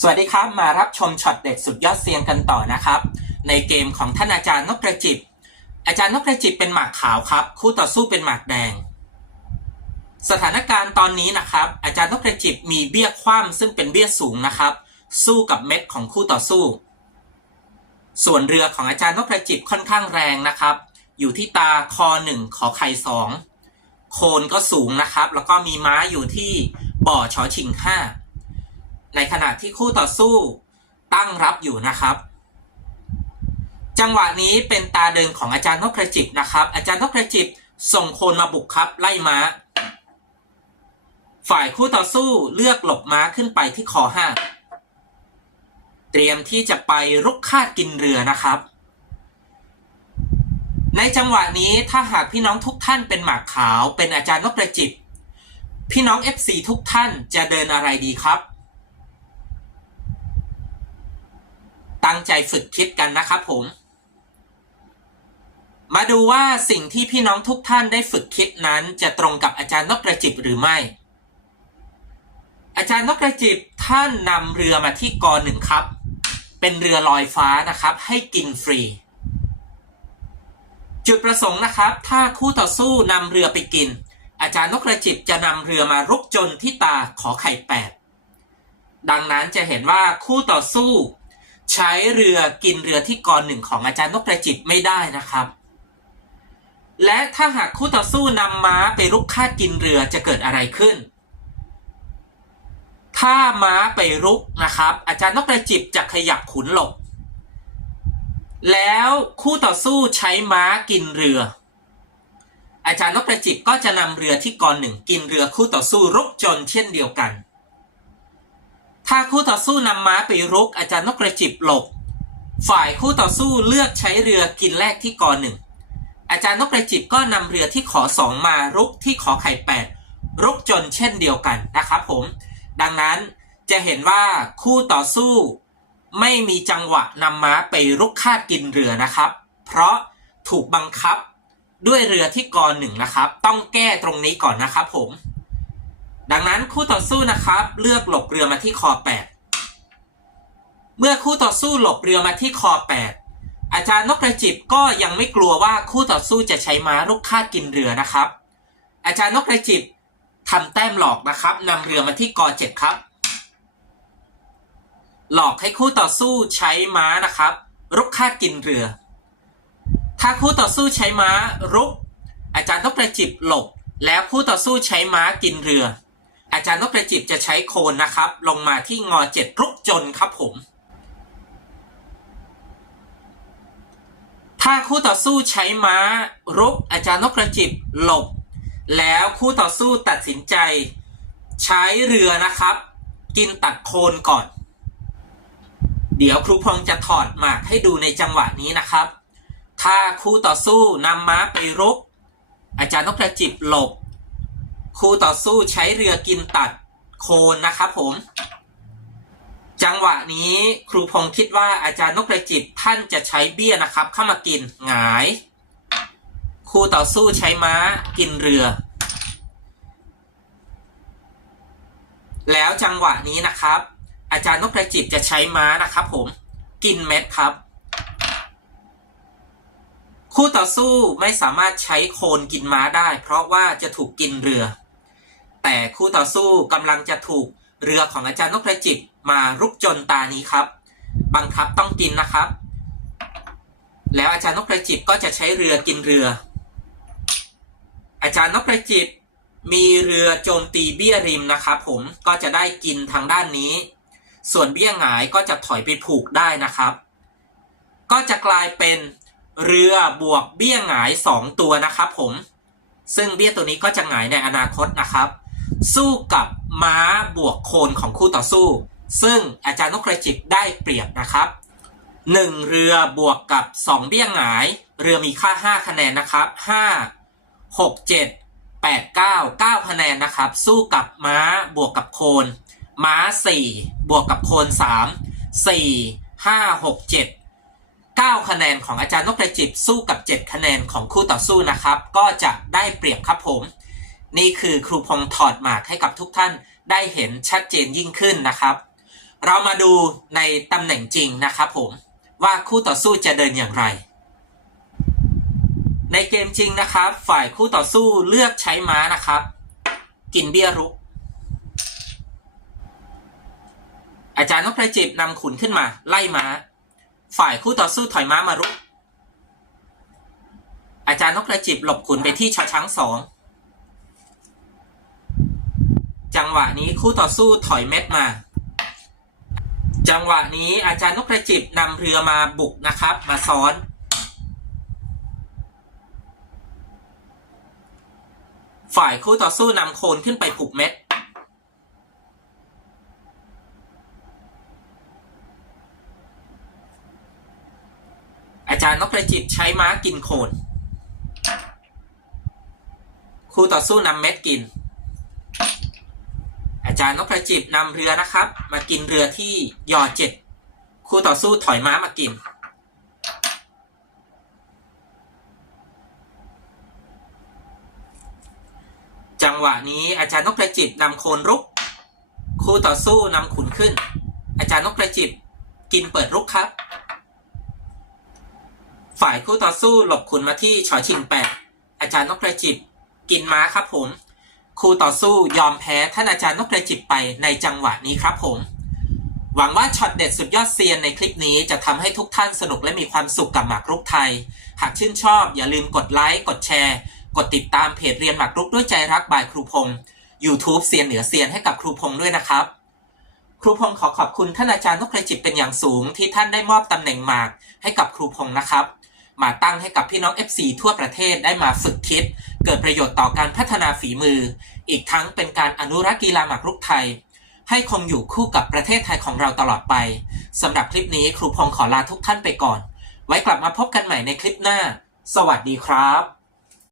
สวัสดีครับ มารับชมช็อตเด็ดสุดยอดเซียนกันต่อนะครับ ในเกมของท่านอาจารย์นกกระจิบ อาจารย์นกกระจิบเป็นหมากขาวครับ คู่ต่อสู้เป็นหมากแดง สถานการณ์ตอนนี้นะครับ อาจารย์นกกระจิบมีเบี้ยคว่ำซึ่งเป็นเบี้ยสูงนะครับ สู้กับเม็ดของคู่ต่อสู้ ส่วนเรือของอาจารย์นกกระจิบค่อนข้างแรงนะครับ อยู่ที่ตาคอหนึ่งขอไข่สองโคนก็สูงนะครับ แล้วก็มีม้าอยู่ที่บ่อชอชิงห้า ในขณะที่คู่ต่อสู้ตั้งรับอยู่นะครับ จังหวะนี้เป็นตาเดินของอาจารย์นกกระจิบนะครับ อาจารย์นกกระจิบส่งโคนมาบุกครับไล่ม้า ฝ่ายคู่ต่อสู้เลือกหลบม้าขึ้นไปที่คอห้าเตรียมที่จะไปรุกคาดกินเรือนะครับ ในจังหวะนี้ถ้าหากพี่น้องทุกท่านเป็นหมากขาว เป็นอาจารย์นกกระจิบพี่น้อง FC ทุกท่านจะเดินอะไรดีครับ ตั้งใจฝึกคิดกันนะครับผม มาดูว่าสิ่งที่พี่น้องทุกท่านได้ฝึกคิดนั้น จะตรงกับอาจารย์นกกระจิบหรือไม่ อาจารย์นกกระจิบท่านนำเรือมาที่กอหนึ่งครับ เป็นเรือลอยฟ้านะครับ ให้กินฟรี จุดประสงค์นะครับ ถ้าคู่ต่อสู้นำเรือไปกิน อาจารย์นกกระจิบจะนำเรือมารุกจนที่ตาขอไข่แปดดังนั้นจะเห็นว่าคู่ต่อสู้ ใช้เรือกินเรือที่กรหนึ่งของอาจารย์นกกระจิบไม่ได้นะครับ และถ้าหากคู่ต่อสู้นำม้าไปรุกคาดกินเรือจะเกิดอะไรขึ้น ถ้าม้าไปรุกนะครับ อาจารย์นกกระจิบจะขยับขุนหลบ แล้วคู่ต่อสู้ใช้ม้ากินเรือ อาจารย์นกกระจิบก็จะนำเรือที่กรหนึ่งกินเรือคู่ต่อสู้รุกจนเช่นเดียวกัน ถ้าคู่ต่อสู้นำม้าไปรุกอาจารย์นกกระจิบหลบ ฝ่ายคู่ต่อสู้เลือกใช้เรือกินแรกที่กอหนึ่งอาจารย์นกกระจิบก็นำเรือที่ขอสองมารุกที่ขอไข่แปดรุกจนเช่นเดียวกันนะครับผม ดังนั้นจะเห็นว่าคู่ต่อสู้ ไม่มีจังหวะนำม้าไปรุกคาดกินเรือนะครับ เพราะถูกบังคับด้วยเรือที่กอหนึ่งนะครับ ต้องแก้ตรงนี้ก่อนนะครับผม นั้นคู่ต่อสู้นะครับ เลือกหลบเรือมาที่คอ 8 เมื่อคู่ต่อสู้หลบเรือมาที่คอ 8 อาจารย์นกกระจิบก็ยังไม่กลัวว่าคู่ต่อสู้จะใช้ม้าลุกคาดกินเรือนะครับ อาจารย์นกกระจิบทำแต้มหลอกนะครับนำเรือมาที่กอ 7 ครับ หลอกให้คู่ต่อสู้ใช้ม้านะครับ รุกคาดกินเรือ ถ้าคู่ต่อสู้ใช้ม้ารุก อาจารย์นกกระจิบหลบแล้วคู่ต่อสู้ใช้ม้ากินเรือ อาจารย์นกกระจิบจะใช้โคนนะครับ ลงมาที่งอเจ็ดรุกจนครับผม ถ้าคู่ต่อสู้ใช้ม้ารุกอาจารย์นกกระจิบหลบ แล้วคู่ต่อสู้ตัดสินใจ ใช้เรือนะครับ กินตัดโคนก่อน เดี๋ยวครูพงษ์จะถอดหมากให้ดูในจังหวะนี้นะครับ ถ้าคู่ต่อสู้นำม้าไปรุก อาจารย์นกกระจิบหลบ คู่ต่อสู้ใช้เรือกินตัดโคนนะครับผม จังหวะนี้ครูพงษ์คิดว่าอาจารย์นกกระจิบท่านจะใช้เบี้ยนะครับ เข้ามากินหงาย คู่ต่อสู้ใช้ม้ากินเรือ แล้วจังหวะนี้นะครับ อาจารย์นกกระจิบจะใช้ม้านะครับ ผมกินเม็ดครับ คู่ต่อสู้ไม่สามารถใช้โคนกินม้าได้ เพราะว่าจะถูกกินเรือ แต่คู่ต่อสู้กำลังจะถูกเรือของอาจารย์นกกระจิบมารุกจนตานี้ครับ บังคับต้องกินนะครับ แล้วอาจารย์นกกระจิบก็จะใช้เรือกินเรือ อาจารย์นกกระจิบมีเรือโจมตีเบี้ยริมนะครับผมก็จะได้กินทางด้านนี้ ส่วนเบี้ยหงายก็จะถอยไปผูกได้นะครับ ก็จะกลายเป็นเรือบวกเบี้ยหงายสองตัวนะครับผม ซึ่งเบี้ยตัวนี้ก็จะหงายในอนาคตนะครับ สู้กับม้าบวกโคนของคู่ต่อสู้ ซึ่งอาจารย์นกกระจิบได้เปรียบนะครับหนึ่งเรือบวกกับสองเบี้ยหงาย เรือมีค่าห้าคะแนนนะครับห้าหกเจ็ดแปดเก้าเก้าคะแนนนะครับ สู้กับม้าบวกกับโคน ม้าสี่บวกกับโคนสามสี่ห้าหกเจ็ด9คะแนนของอาจารย์นกกระจิบสู้กับ 7 คะแนนของคู่ต่อสู้นะครับ ก็จะได้เปรียบครับผม นี่คือครูพงษ์ถอดหมากให้กับทุกท่านได้เห็นชัดเจนยิ่งขึ้นนะครับ เรามาดูในตำแหน่งจริงนะครับผมว่าคู่ต่อสู้จะเดินอย่างไร ในเกมจริงนะครับ ฝ่ายคู่ต่อสู้เลือกใช้ม้านะครับ กินเบี้ยรุก อาจารย์นพประจิบนำขุนขึ้นมา ไล่ม้า ฝ่ายคู่ต่อสู้ถอยม้ามารุก อาจารย์นพประจิบหลบขุนไปที่ชอช้างสอง จังหวะนี้คู่ต่อสู้ถอยเม็ดมา จังหวะนี้อาจารย์นพประจิบนำเรือมาบุกนะครับ มาซ้อน ฝ่ายคู่ต่อสู้นำโคนขึ้นไปผูกเม็ด อาจารย์นพประจิตใช้ม้ากินโคน คู่ต่อสู้นำเม็ดกิน จารย์นพประจิตนำเรือนะครับ มากินเรือที่ยอเจ็ดคู่ต่อสู้ถอยม้ามากิน จังหวะนี้อาจารย์นพประจิตนำโคนรุก คู่ต่อสู้นำขุนขึ้น อาจารย์นพประจิตกินเปิดรุกครับ ฝ่ายคู่ต่อสู้หลบขุนมาที่ชอชิงแปดอาจารย์นพประจิตกินม้าครับผม ครูต่อสู้ยอมแพ้ท่านอาจารย์นพประจิตไปในจังหวะนี้ครับผม หวังว่าช็อตเด็ดสุดยอดเซียนในคลิปนี้จะทำให้ทุกท่านสนุกและมีความสุขกับหมากรุกไทย หากชื่นชอบอย่าลืมกดไลค์กดแชร์ กดติดตามเพจเรียนหมากรุกด้วยใจรักบายครูพงศ์ YouTube เซียนเหนือเซียนให้กับครูพงศ์ด้วยนะครับ ครูพงศ์ขอขอบคุณท่านอาจารย์นพประจิตเป็นอย่างสูงที่ท่านได้มอบตำแหน่งหมากให้กับครูพงศ์นะครับ มาตั้งให้กับพี่น้อง FC ทั่วประเทศได้มาฝึกคิด เกิดประโยชน์ต่อการพัฒนาฝีมือ อีกทั้งเป็นการอนุรักษ์กีฬาหมากรุกไทย ให้คงอยู่คู่กับประเทศไทยของเราตลอดไปสำหรับคลิปนี้ครูพงศ์ขอลาทุกท่านไปก่อน ไว้กลับมาพบกันใหม่ในคลิปหน้า สวัสดีครับ